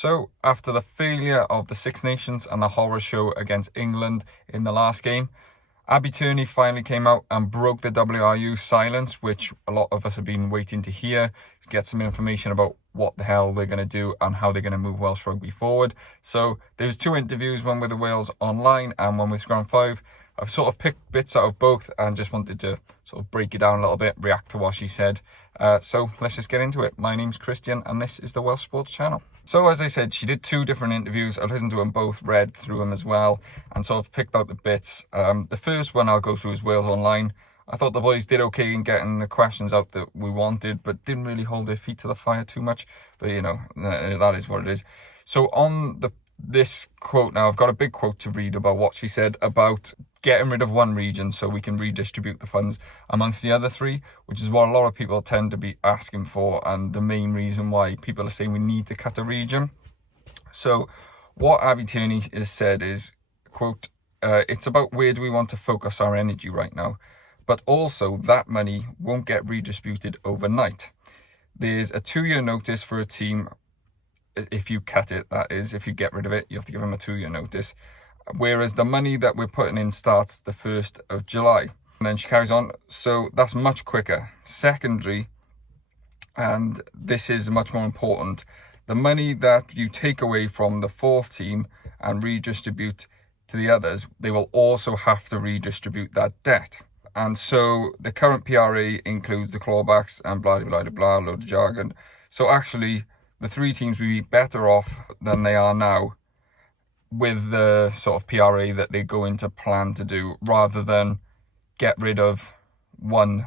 So, after the failure of the Six Nations and the horror show against England in the last game, Abi Tierney finally came out and broke the WRU silence, which a lot of us have been waiting to hear, to get some information about what the hell they're going to do and how they're going to move Welsh rugby forward. So there's two interviews, one with the Wales Online and one with Scrum V. I've sort of picked bits out of both and just wanted to sort of break it down a little bit, react to what she said. So let's just get into it. My name's Christian and this is the Welsh Sports Channel. So as I said, she did two different interviews. I've listened to them both, read through them as well, and sort of picked out the bits. The first one I'll go through is Wales Online. I thought the boys did okay in getting the questions out that we wanted, but didn't really hold their feet to the fire too much. But, you know, that is what it is. So on this quote now, I've got a big quote to read about what she said about getting rid of one region so we can redistribute the funds amongst the other three, which is what a lot of people tend to be asking for, and the main reason why people are saying we need to cut a region. So what Abi Tierney has said is, quote, it's about where do we want to focus our energy right now, but also that money won't get redistributed overnight. There's a 2-year notice for a team. If you cut it, that is, if you get rid of it, you have to give them a 2-year notice. Whereas the money that we're putting in starts the 1st of July. And then she carries on, so that's much quicker. Secondary, and this is much more important, the money that you take away from the 4th team and redistribute to the others, they will also have to redistribute that debt. And so the current PRA includes the clawbacks and blah, blah, blah, blah, load of jargon. So actually, the 3 teams will be better off than they are now with the sort of PRA that they go into plan to do, rather than get rid of one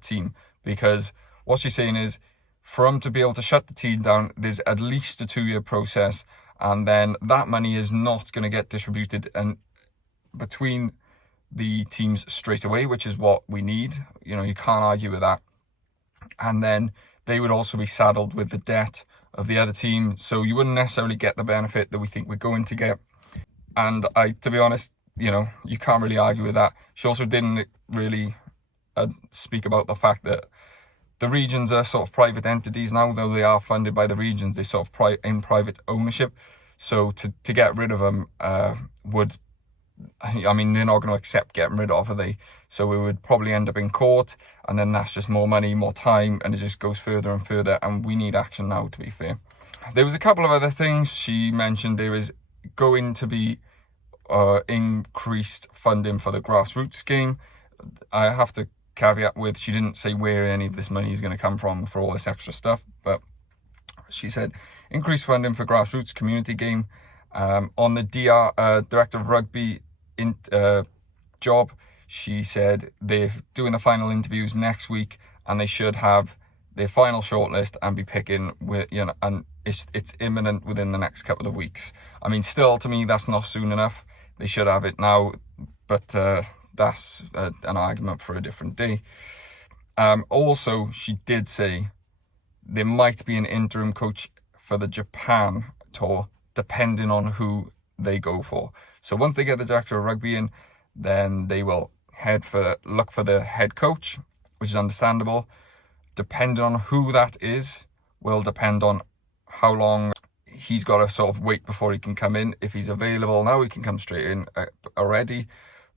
team. Because what she's saying is, for them to be able to shut the team down, there's at least a 2-year process, and then that money is not going to get distributed and between the teams straight away, which is what we need. You know, you can't argue with that. And then they would also be saddled with the debt of the other team, so you wouldn't necessarily get the benefit that we think we're going to get. And to be honest, you know, you can't really argue with that. She also didn't really speak about the fact that the regions are sort of private entities now, though they are funded by the regions. They're sort of in private ownership. So to get rid of them would, I mean, they're not going to accept getting rid of, are they? So we would probably end up in court, and then that's just more money, more time, and it just goes further and further, and we need action now, to be fair. There was a couple of other things she mentioned. There is going to be increased funding for the Grassroots game. I have to caveat with, she didn't say where any of this money is going to come from for all this extra stuff, but she said increased funding for Grassroots community game. On the Director of Rugby job, she said they're doing the final interviews next week, and they should have their final shortlist and be picking with, you know, and it's imminent within the next couple of weeks. I mean, still, to me, that's not soon enough. They should have it now, but that's an argument for a different day. Also, she did say there might be an interim coach for the Japan tour, depending on who they go for. So once they get the Director of Rugby in, then they will look for the head coach, which is understandable. Depending on who that is, will depend on how long he's got to sort of wait before he can come in. If he's available now, he can come straight in already.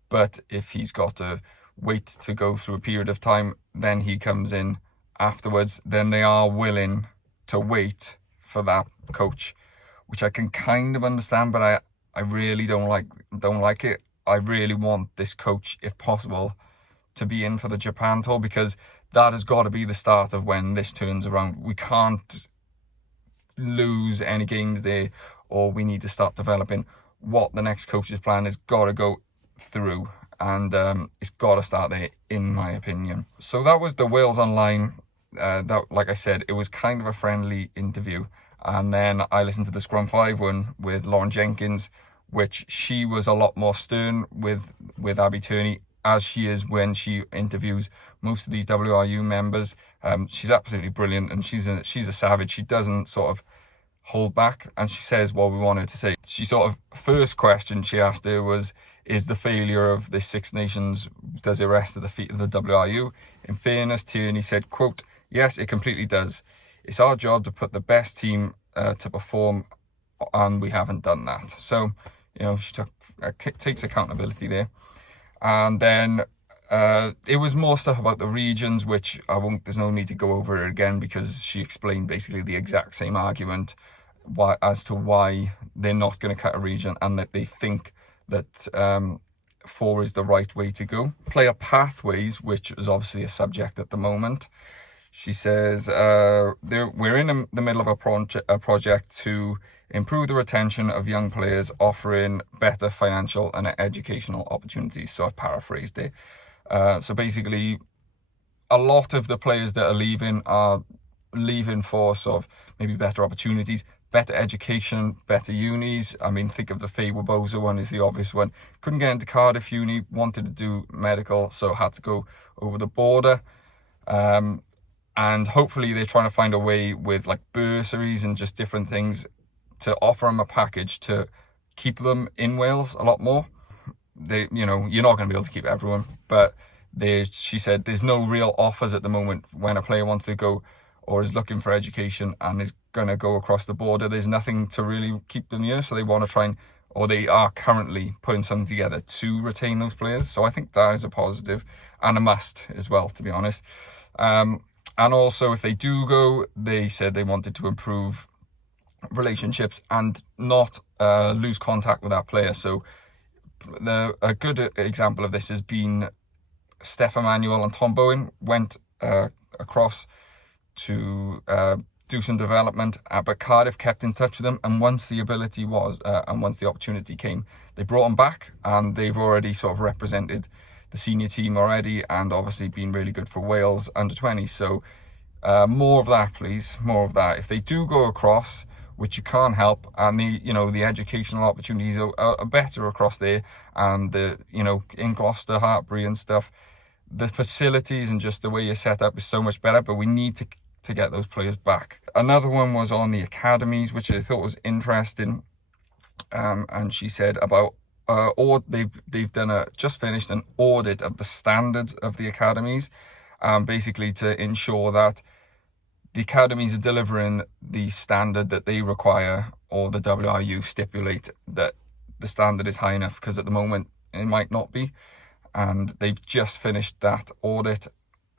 But if he's got to wait to go through a period of time, then he comes in afterwards. Then they are willing to wait for that coach, which I can kind of understand, but I really don't like it. I really want this coach, if possible, to be in for the Japan tour, because that has got to be the start of when this turns around. We can't lose any games there, or we need to start developing what the next coach's plan has got to go through, and it's got to start there, in my opinion. So that was the Wales Online. That, like I said, it was kind of a friendly interview. And then I listened to the Scrum V one with Lauren Jenkins, which she was a lot more stern with Abi Tierney, as she is when she interviews most of these WRU members. She's absolutely brilliant, and she's a savage. She doesn't sort of hold back, and she says what we want her to say. She sort of, first question she asked her was, is the failure of the Six Nations, does it rest at the feet of the WRU? In fairness, Tierney said, quote, yes, it completely does. It's our job to put the best team to perform, and we haven't done that. So, she takes accountability there. And then it was more stuff about the regions, which there's no need to go over it again, because she explained basically the exact same argument as to why they're not going to cut a region, and that they think that 4 is the right way to go. Player pathways, which is obviously a subject at the moment. She says, we're in the middle of a project to improve the retention of young players, offering better financial and educational opportunities. So I've paraphrased it. So basically, a lot of the players that are leaving for sort of maybe better opportunities, better education, better unis. I mean, think of the Faye Webosa one is the obvious one. Couldn't get into Cardiff Uni, wanted to do medical, so had to go over the border. And hopefully they're trying to find a way with like bursaries and just different things to offer them a package to keep them in Wales a lot more. You're not going to be able to keep everyone, but she said there's no real offers at the moment when a player wants to go or is looking for education and is going to go across the border. There's nothing to really keep them here, so they want to try or they are currently putting something together to retain those players. So I think that is a positive and a must as well, to be honest. And also, if they do go, they said they wanted to improve relationships and not lose contact with that player. So a good example of this has been Steph Emanuel and Tom Bowen went across to do some development, but Cardiff kept in touch with them, and once the opportunity came, they brought them back, and they've already sort of represented the senior team already, and obviously been really good for Wales under 20. So more of that, please, more of that. If they do go across, which you can't help, and the educational opportunities are better across there, and in Gloucester, Hartbury and stuff, the facilities and just the way you're set up is so much better, but we need to get those players back. Another one was on the academies, which I thought was interesting. And she said about they've just finished an audit of the standards of the academies, basically to ensure that the academies are delivering the standard that they require, or the WRU stipulate that the standard is high enough, because at the moment it might not be. And they've just finished that audit,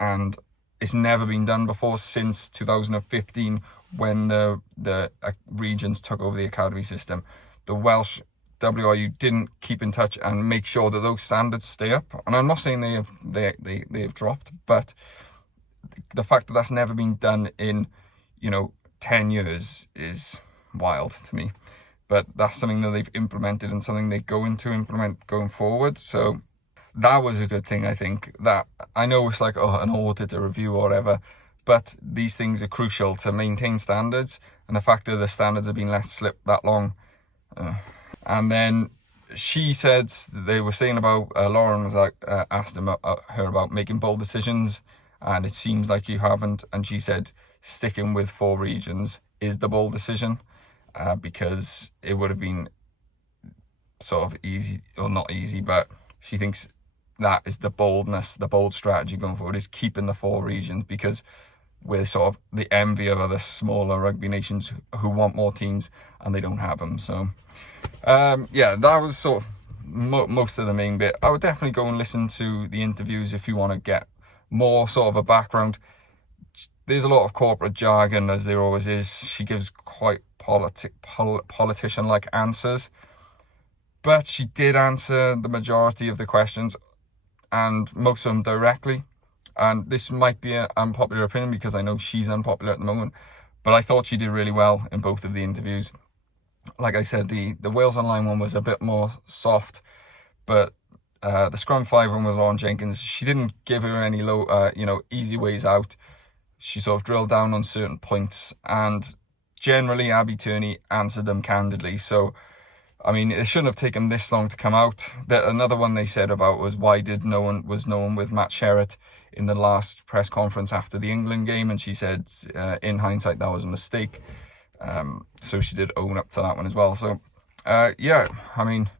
and it's never been done before since 2015 when the regions took over the academy system. The Welsh WRU didn't keep in touch and make sure that those standards stay up. And I'm not saying they have dropped, but the fact that that's never been done in 10 years is wild to me. But that's something that they've implemented and something they're going to implement going forward. So that was a good thing, I think. That I know it's like an audit, a review or whatever, but these things are crucial to maintain standards, and the fact that the standards have been let slip that long. And then she said they were saying about Lauren was asked her about making bold decisions, and it seems like you haven't. And she said sticking with 4 regions is the bold decision, because it would have been sort of easy, or not easy, but she thinks that is the bold strategy going forward, is keeping the 4 regions, because we're sort of the envy of other smaller rugby nations who want more teams and they don't have them. So that was sort of most of the main bit. I would definitely go and listen to the interviews if you want to get more sort of a background. There's a lot of corporate jargon, as there always is. She gives quite politician-like answers, but she did answer the majority of the questions, and most of them directly. And this might be an unpopular opinion, because I know she's unpopular at the moment, but I thought she did really well in both of the interviews. Like I said, the Wales Online one was a bit more soft, but the Scrum V one with Lauren Jenkins, she didn't give her any easy ways out. She sort of drilled down on certain points, and generally Abi Tierney answered them candidly. So I mean, it shouldn't have taken this long to come out. Another one they said about was, why no one was with Matt Sherratt in the last press conference after the England game, and she said in hindsight that was a mistake. So she did own up to that one as well. So I mean,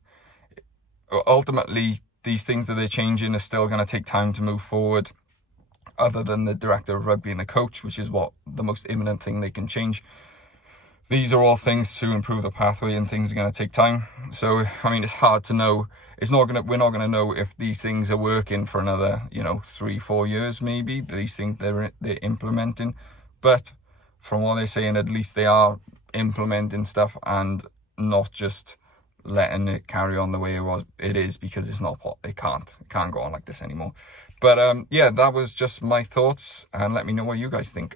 ultimately these things that they're changing are still going to take time to move forward, other than the director of rugby and the coach, which is what the most imminent thing they can change. these are all things to improve the pathway, and things are going to take time. So, I mean, it's hard to know. We're not going to know if these things are working for another, 3-4 years, maybe, these things they're implementing. But from what they're saying, at least they are implementing stuff and not just letting it carry on the way it is, because it's not, it can't go on like this anymore. But yeah, that was just my thoughts, and let me know what you guys think.